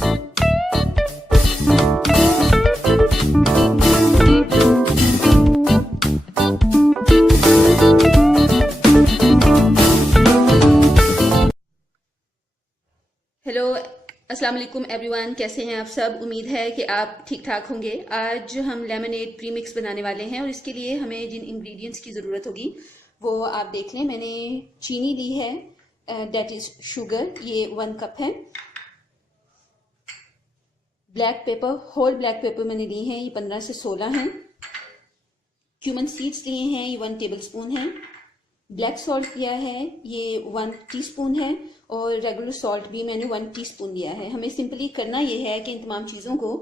Hello, अस्सलाम वालेकुम everyone. कैसे हैं आप सब? उम्मीद है कि आप ठीक ठाक होंगे। आज हम लेमनेड प्रीमिक्स बनाने वाले हैं और इसके लिए हमें जिन इंग्रेडिएंट्स की ज़रूरत होगी वो आप देख लें। मैंने चीनी ली है, डेट इज़ शुगर, ये 1 कप है। Black pepper, whole black pepper मैंने ली हैं, ये 15 से 16 हैं। क्यूमन सीड्स लिए हैं, ये 1 टेबल स्पून है। ब्लैक सॉल्ट लिया है, ये 1 टीस्पून है। और रेगुलर सॉल्ट भी मैंने 1 टीस्पून लिया है। हमें सिंपली करना ये है कि इन तमाम चीज़ों को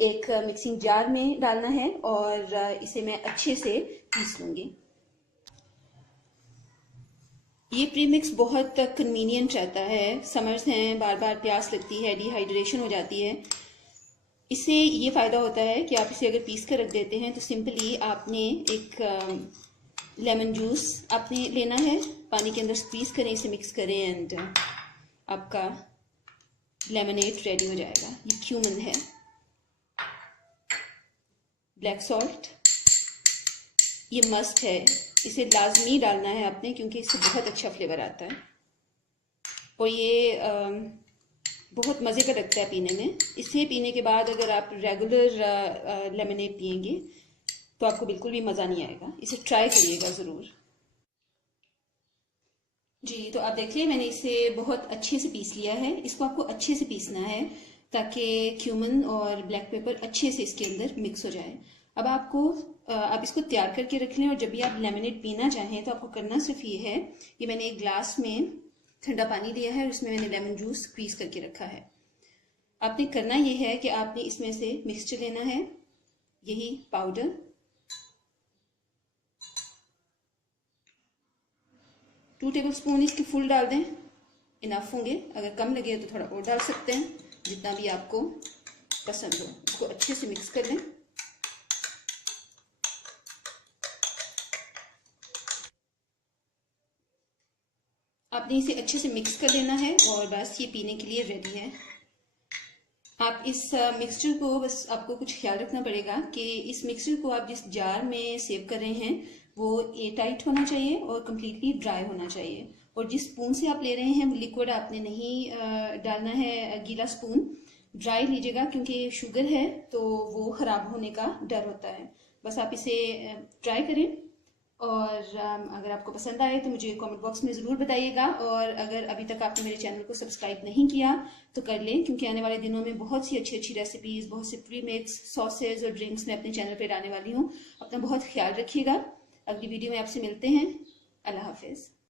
एक मिक्सिंग जार में डालना है और इसे मैं अच्छे से पीस लूँगी। ये प्रीमिक्स बहुत कन्वीनियंट रहता है। समर्स हैं, बार बार प्यास लगती है, डिहाइड्रेशन हो जाती है। इससे ये फ़ायदा होता है कि आप इसे अगर पीस कर रख देते हैं तो सिंपली आपने एक लेमन जूस आपने लेना है, पानी के अंदर स्क्वीज़ करें, इसे मिक्स करें एंड आपका लेमनेड रेडी हो जाएगा। ये क्यूमन है, ब्लैक सॉल्ट ये मस्ट है, इसे लाजमी डालना है आपने क्योंकि इससे बहुत अच्छा फ्लेवर आता है और ये बहुत मज़े का लगता है पीने में। इसे पीने के बाद अगर आप रेगुलर लेमनेड पियेंगे तो आपको बिल्कुल भी मज़ा नहीं आएगा। इसे ट्राई करिएगा ज़रूर। जी, तो आप देखिए मैंने इसे बहुत अच्छे से पीस लिया है। इसको आपको अच्छे से पीसना है ताकि क्यूमन और ब्लैक पेपर अच्छे से इसके अंदर मिक्स हो जाए। अब आप इसको तैयार करके रख लें और जब भी आप लेमनेड पीना चाहें तो आपको करना सिर्फ ये है, ये मैंने एक ग्लास में ठंडा पानी लिया है और उसमें मैंने लेमन जूस स्क्वीज करके रखा है। आपने करना ये है कि आपने इसमें से मिक्सचर लेना है, यही पाउडर, 2 टेबल स्पून इसके फुल डाल दें, इनफ होंगे। अगर कम लगे तो थोड़ा और डाल सकते हैं, जितना भी आपको पसंद हो। इसको अच्छे से मिक्स कर लें। आपने इसे अच्छे से मिक्स कर लेना है और बस ये पीने के लिए रेडी है। आप इस मिक्सचर को, बस आपको कुछ ख्याल रखना पड़ेगा कि इस मिक्सचर को आप जिस जार में सेव कर रहे हैं वो एयर टाइट होना चाहिए और कम्प्लीटली ड्राई होना चाहिए। और जिस स्पून से आप ले रहे हैं वो लिक्विड आपने नहीं डालना है, गीला स्पून ड्राई लीजिएगा क्योंकि शुगर है तो वो ख़राब होने का डर होता है। बस आप इसे ट्राई करें और अगर आपको पसंद आए तो मुझे कमेंट बॉक्स में ज़रूर बताइएगा। और अगर अभी तक आपने मेरे चैनल को सब्सक्राइब नहीं किया तो कर लें क्योंकि आने वाले दिनों में बहुत सी अच्छी अच्छी रेसिपीज़, बहुत से प्रीमिक्स, सॉसेज और ड्रिंक्स मैं अपने चैनल पर डालने वाली हूँ। अपना बहुत ख्याल रखिएगा। अगली वीडियो में आपसे मिलते हैं। अल्लाह हाफिज़।